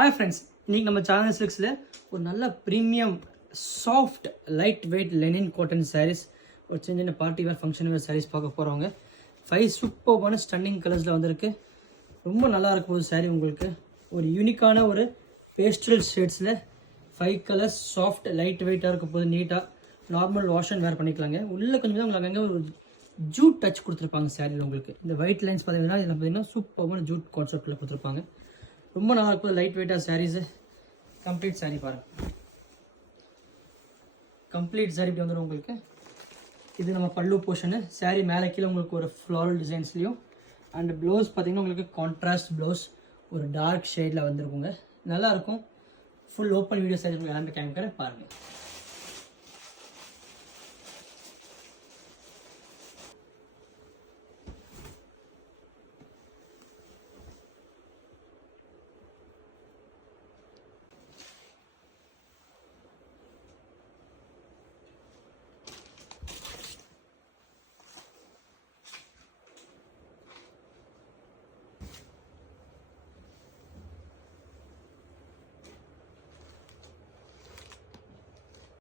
Hi friends, இன்றைக்கி நம்ம channel சில்க்ஸில் ஒரு நல்ல premium soft light weight linen cotton saris, ஒரு சின்ன party wear function wear saris பார்க்க போகிறவங்க. 5 சூப்பர்பான ஸ்டன்னிங் கலர்ஸில் வந்திருக்கு. ரொம்ப நல்லா இருக்கும் ஒரு சாரீ. உங்களுக்கு ஒரு யூனிக்கான ஒரு பேஸ்டல் ஷேட்ஸில் 5 கலர்ஸ் சாஃப்ட் லைட் வெயிட்டாக இருக்கும் போது நீட்டாக நார்மல் வாஷ் அண்ட் வேர் பண்ணிக்கலாங்க. உள்ளே கொஞ்சம் தான் உங்களுக்கு அங்கே ஒரு ஜூட் டச் கொடுத்துருப்பாங்க சாரியில். உங்களுக்கு இந்த ஒயிட் லைன்ஸ் பார்த்தீங்கன்னா இதில் பார்த்தீங்கன்னா சூப்பரான ஜூட் கான்செப்டில் கொடுத்துருப்பாங்க. ரொம்ப நல்லா இருக்கும் லைட் வெயிட்டாக சாரீஸு. கம்ப்ளீட் சாரீ பாருங்கள், கம்ப்ளீட் சாரீ இப்படி வந்துடும் உங்களுக்கு. இது நம்ம பல்லு போர்ஷனு. சாரீ மேலே கீழே உங்களுக்கு ஒரு ஃப்ளாரல் டிசைன்ஸ்லையும் அண்ட் ப்ளவுஸ் பார்த்தீங்கன்னா உங்களுக்கு கான்ட்ராஸ்ட் ப்ளவுஸ் ஒரு டார்க் ஷேடில் வந்துருக்குங்க. நல்லாயிருக்கும். ஃபுல் ஓப்பன் வீடியோ சாரீ எல்லாமே காமிக்கிறேன் பாருங்கள்.